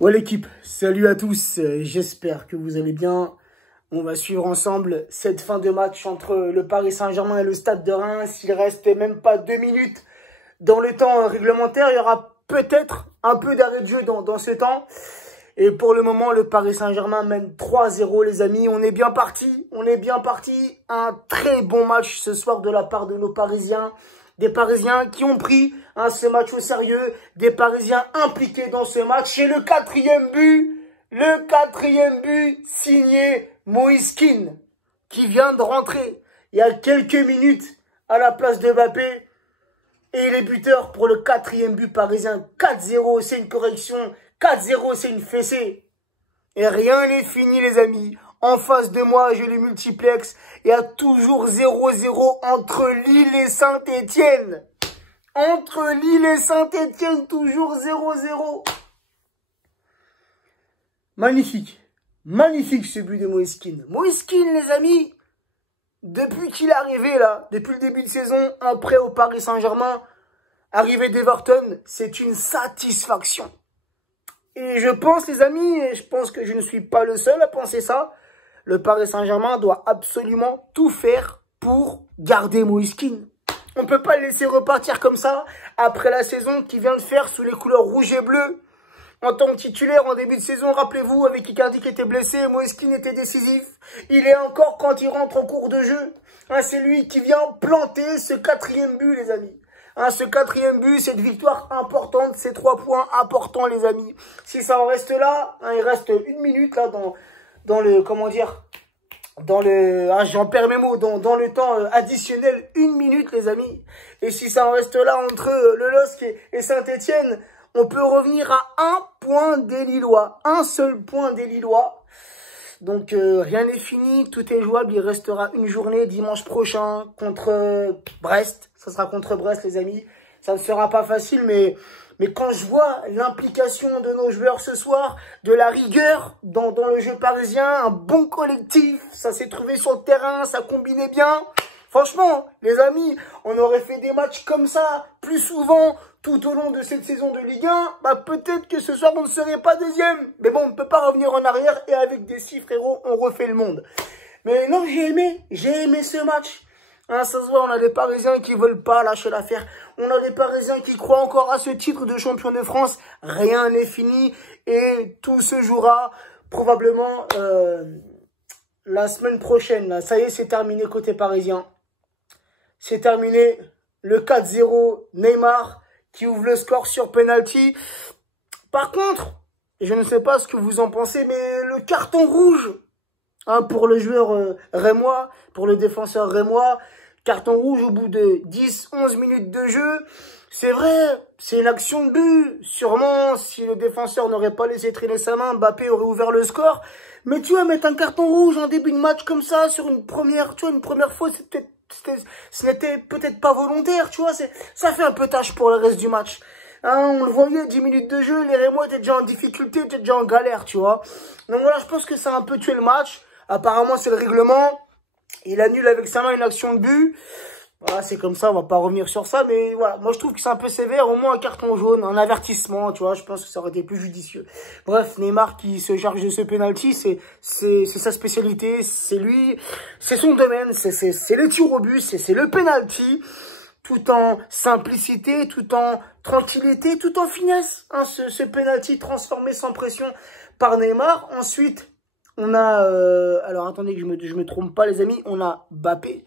Ouais l'équipe, salut à tous, j'espère que vous allez bien. On va suivre ensemble cette fin de match entre le Paris Saint-Germain et le Stade de Reims. Il reste même pas 2 minutes dans le temps réglementaire. Il y aura peut-être un peu d'arrêt de jeu dans ce temps. Et pour le moment, le Paris Saint-Germain mène 3-0 les amis. On est bien parti, Un très bon match ce soir de la part de nos Parisiens. Des Parisiens qui ont pris ce match au sérieux, des Parisiens impliqués dans ce match. Et le quatrième but signé Moïse Kean, qui vient de rentrer il y a quelques minutes à la place de Mbappé. Et il est buteur pour le quatrième but parisien. 4-0, c'est une correction. 4-0, c'est une fessée. Et rien n'est fini les amis. En face de moi, j'ai le multiplex. Il y a toujours 0-0 entre Lille et Saint-Etienne. Entre Lille et Saint-Etienne, toujours 0-0. Magnifique. Magnifique ce but de Moïse Kean. Moïse Kean, les amis, depuis qu'il est arrivé là, depuis le début de saison, en prêt au Paris Saint-Germain, arrivé d'Everton, c'est une satisfaction. Et je pense, les amis, et je pense que je ne suis pas le seul à penser ça, le Paris Saint-Germain doit absolument tout faire pour garder Moïse Kean. On ne peut pas le laisser repartir comme ça après la saison qu'il vient de faire sous les couleurs rouge et bleu. En tant que titulaire en début de saison, rappelez-vous, avec Icardi qui était blessé, Moïse Kean était décisif. Il est encore quand il rentre en cours de jeu. C'est lui qui vient planter ce quatrième but, les amis. Ce quatrième but, cette victoire importante, ces 3 points importants, les amis. Si ça en reste là, il reste 1 minute là dans le, comment dire, dans le, j'en perds mes mots, dans le temps additionnel, 1 minute, les amis. Et si ça en reste là entre le LOSC et Saint-Etienne, on peut revenir à 1 point des Lillois. Un seul point des Lillois. Donc, rien n'est fini. Tout est jouable. Il restera une journée dimanche prochain contre Brest. Ça sera contre Brest, les amis. Ça ne sera pas facile, mais quand je vois l'implication de nos joueurs ce soir, de la rigueur dans le jeu parisien, un bon collectif, ça s'est trouvé sur le terrain, ça combinait bien. Franchement, les amis, on aurait fait des matchs comme ça plus souvent tout au long de cette saison de Ligue 1. Peut-être que ce soir, on ne serait pas deuxième. Mais bon, on ne peut pas revenir en arrière et avec des 6 frérots, on refait le monde. Mais non, j'ai aimé ce match. Ça se voit, on a des Parisiens qui veulent pas lâcher l'affaire. On a des Parisiens qui croient encore à ce titre de champion de France. Rien n'est fini et tout se jouera probablement la semaine prochaine. Là. Ça y est, c'est terminé côté parisien. C'est terminé le 4-0 Neymar qui ouvre le score sur penalty. Par contre, je ne sais pas ce que vous en pensez, mais le carton rouge pour le joueur rémois, pour le défenseur rémois, carton rouge au bout de 10-11 minutes de jeu. C'est vrai, c'est une action de but. Sûrement, si le défenseur n'aurait pas laissé traîner sa main, Mbappé aurait ouvert le score. Mais tu vois, mettre un carton rouge en début de match comme ça, sur une première, tu vois, une première fois, ce n'était peut-être pas volontaire, tu vois, ça fait un peu tâche pour le reste du match. On le voyait, 10 minutes de jeu, les Rémois étaient déjà en difficulté, étaient déjà en galère, tu vois. Donc voilà, je pense que ça a un peu tué le match. Apparemment, c'est le règlement. Il annule avec sa main une action de but. Voilà, c'est comme ça, on va pas revenir sur ça. Mais voilà, moi je trouve que c'est un peu sévère. Au moins un carton jaune, un avertissement, tu vois. Je pense que ça aurait été plus judicieux. Bref, Neymar qui se charge de ce penalty, c'est sa spécialité. C'est lui, c'est son domaine. C'est le tir au but, c'est le penalty. Tout en simplicité, tout en tranquillité, tout en finesse. Ce penalty transformé sans pression par Neymar. Ensuite, on a, alors attendez que je me trompe pas les amis, on a Mbappé.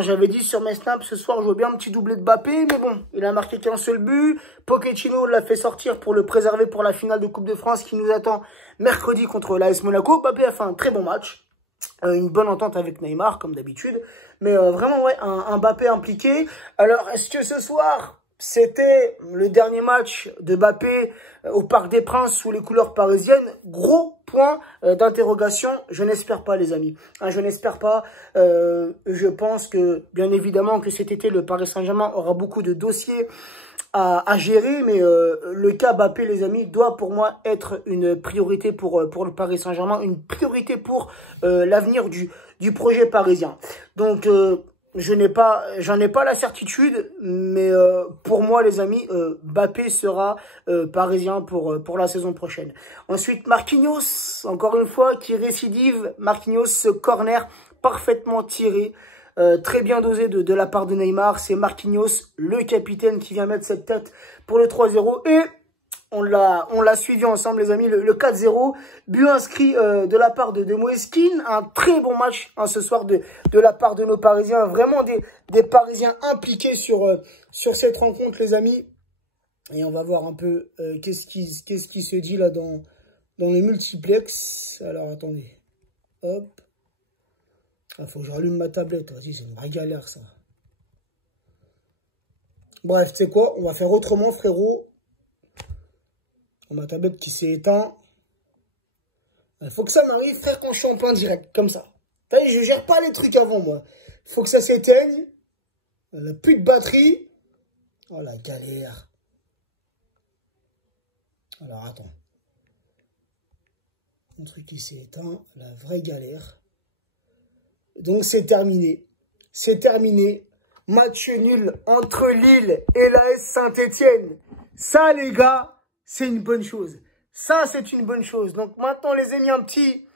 J'avais dit sur mes snaps ce soir, je vois bien un petit doublé de Mbappé, mais bon, il a marqué qu'un seul but. Pochettino l'a fait sortir pour le préserver pour la finale de Coupe de France qui nous attend mercredi contre l'AS Monaco. Mbappé a fait un très bon match. Une bonne entente avec Neymar, comme d'habitude. Mais vraiment, ouais, un Mbappé impliqué. Alors, est-ce que ce soir, c'était le dernier match de Mbappé au Parc des Princes sous les couleurs parisiennes? Gros point d'interrogation. Je n'espère pas, les amis. Je n'espère pas. Je pense que, bien évidemment, que cet été, le Paris Saint-Germain aura beaucoup de dossiers à gérer, mais le cas Mbappé, les amis, doit pour moi être une priorité pour le Paris Saint-Germain, une priorité pour l'avenir du projet parisien. Donc, j'en ai pas la certitude, mais pour moi, les amis, Mbappé sera parisien pour la saison prochaine. Ensuite, Marquinhos, encore une fois, qui récidive. Marquinhos, ce corner parfaitement tiré, très bien dosé de la part de Neymar. C'est Marquinhos, le capitaine, qui vient mettre cette tête pour le 3-0. Et on l'a suivi ensemble, les amis, le 4-0, but inscrit de la part de Moise Kean. Un très bon match ce soir de la part de nos Parisiens. Vraiment des Parisiens impliqués sur cette rencontre, les amis. Et on va voir un peu qu'est-ce qui se dit là dans les multiplex. Alors, attendez. Hop. Il faut que je rallume ma tablette. Vas-y, c'est une vraie galère, ça. Bref, tu sais quoi? On va faire autrement, frérot. Ma tablette qui s'est éteinte. Il faut que ça m'arrive, frère, quand je suis en plein direct, comme ça. T'as vu, je gère pas les trucs avant, moi. Il faut que ça s'éteigne. Elle n'a plus de batterie. Oh, la galère. Alors, attends. Mon truc qui s'est éteint. La vraie galère. Donc, c'est terminé. C'est terminé. Match nul entre Lille et l'AS Saint-Etienne. Ça, les gars, c'est une bonne chose. Ça, c'est une bonne chose. Donc maintenant, les amis, un petit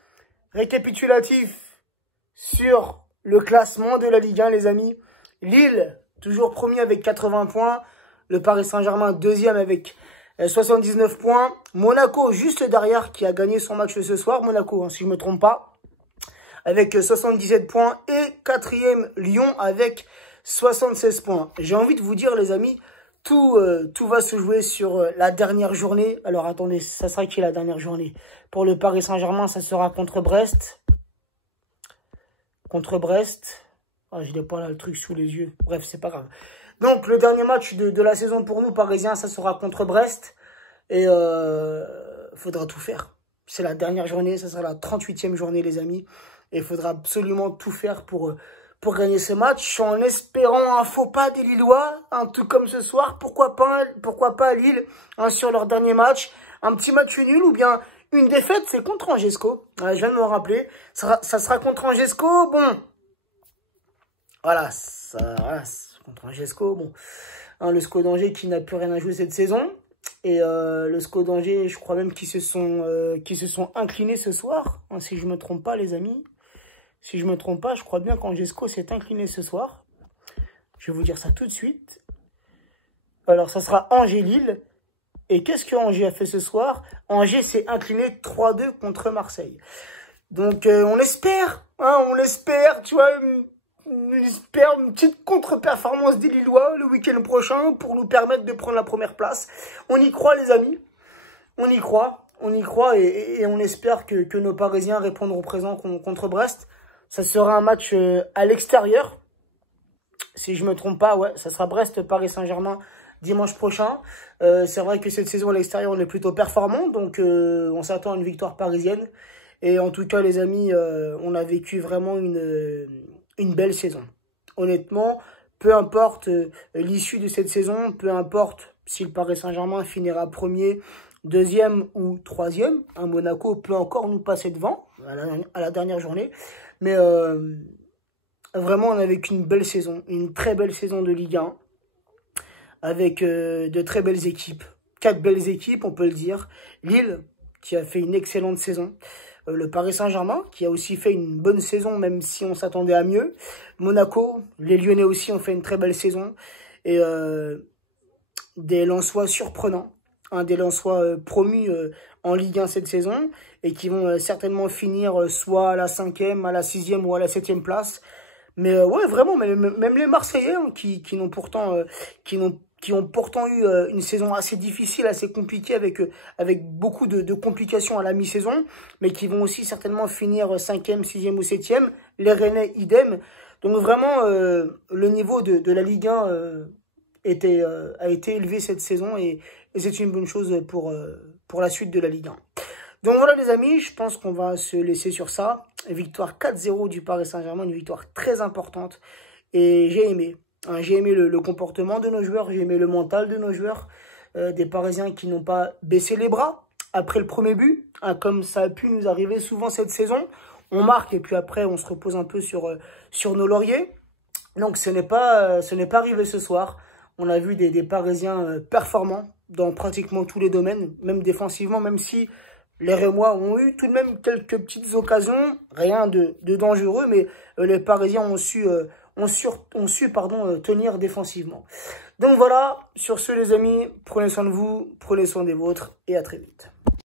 récapitulatif sur le classement de la Ligue 1, les amis. Lille, toujours premier avec 80 points. Le Paris Saint-Germain, deuxième avec 79 points. Monaco, juste derrière, qui a gagné son match ce soir. Monaco, hein, si je ne me trompe pas, avec 77 points. Et quatrième, Lyon, avec 76 points. J'ai envie de vous dire, les amis, tout va se jouer sur la dernière journée. Alors, attendez, ça sera qui la dernière journée? Pour le Paris Saint-Germain, ça sera contre Brest. Contre Brest. Ah, je n'ai pas là le truc sous les yeux. Bref, c'est pas grave. Donc, le dernier match de la saison pour nous, Parisiens, ça sera contre Brest. Et faudra tout faire. C'est la dernière journée, ça sera la 38e journée, les amis. Et il faudra absolument tout faire pour gagner ce match, en espérant un faux pas des Lillois, un truc comme ce soir, pourquoi pas à Lille, hein, sur leur dernier match, un petit match nul ou bien une défaite, c'est contre Angesco, je viens de me rappeler, ça sera contre Angesco, bon, voilà, contre Angesco, bon, hein, le SCO d'Angers qui n'a plus rien à jouer cette saison, et le SCO d'Angers, je crois même qu'ils se sont inclinés ce soir, hein, si je me trompe pas, les amis. Si je ne me trompe pas, je crois bien qu'Angesco s'est incliné ce soir. Je vais vous dire ça tout de suite. Alors, ça sera Angers-Lille. Et qu'est-ce que Angers a fait ce soir? Angers s'est incliné 3-2 contre Marseille. Donc, on espère, hein, tu vois, on espère une petite contre-performance des Lillois le week-end prochain pour nous permettre de prendre la première place. On y croit, les amis. On y croit. Et on espère que nos Parisiens répondront présent contre Brest. Ça sera un match à l'extérieur. Si je ne me trompe pas, ouais, ça sera Brest-Paris Saint-Germain dimanche prochain. C'est vrai que cette saison à l'extérieur, on est plutôt performant. Donc, on s'attend à une victoire parisienne. Et en tout cas, les amis, on a vécu vraiment une belle saison. Honnêtement, peu importe l'issue de cette saison, peu importe si le Paris Saint-Germain finira premier, deuxième ou troisième, un Monaco peut encore nous passer devant à la dernière journée. Mais vraiment, on a vécu une belle saison, une très belle saison de Ligue 1, avec de très belles équipes. 4 belles équipes, on peut le dire. Lille, qui a fait une excellente saison. Le Paris Saint-Germain, qui a aussi fait une bonne saison, même si on s'attendait à mieux. Monaco, les Lyonnais aussi ont fait une très belle saison. Et des Lensois surprenants. Des Lensois promus en Ligue 1 cette saison et qui vont certainement finir soit à la 5e, à la 6e ou à la 7e place. Mais ouais, vraiment, même les Marseillais hein, qui ont pourtant eu une saison assez difficile, assez compliquée avec beaucoup de complications à la mi-saison, mais qui vont aussi certainement finir 5e, 6e ou 7e. Les Rennais, idem. Donc vraiment, le niveau de la Ligue 1 a été élevé cette saison et c'est une bonne chose pour la suite de la Ligue 1. Donc voilà les amis, je pense qu'on va se laisser sur ça. Victoire 4-0 du Paris Saint-Germain, une victoire très importante. Et j'ai aimé. Hein, j'ai aimé le comportement de nos joueurs, j'ai aimé le mental de nos joueurs. Des Parisiens qui n'ont pas baissé les bras après le premier but, hein, comme ça a pu nous arriver souvent cette saison. On marque et puis après on se repose un peu sur nos lauriers. Donc ce n'est pas arrivé ce soir. On a vu des Parisiens performants dans pratiquement tous les domaines, même défensivement, même si les Rémois ont eu tout de même quelques petites occasions, rien de dangereux, mais les Parisiens ont su tenir défensivement. Donc voilà, sur ce les amis, prenez soin de vous, prenez soin des vôtres et à très vite.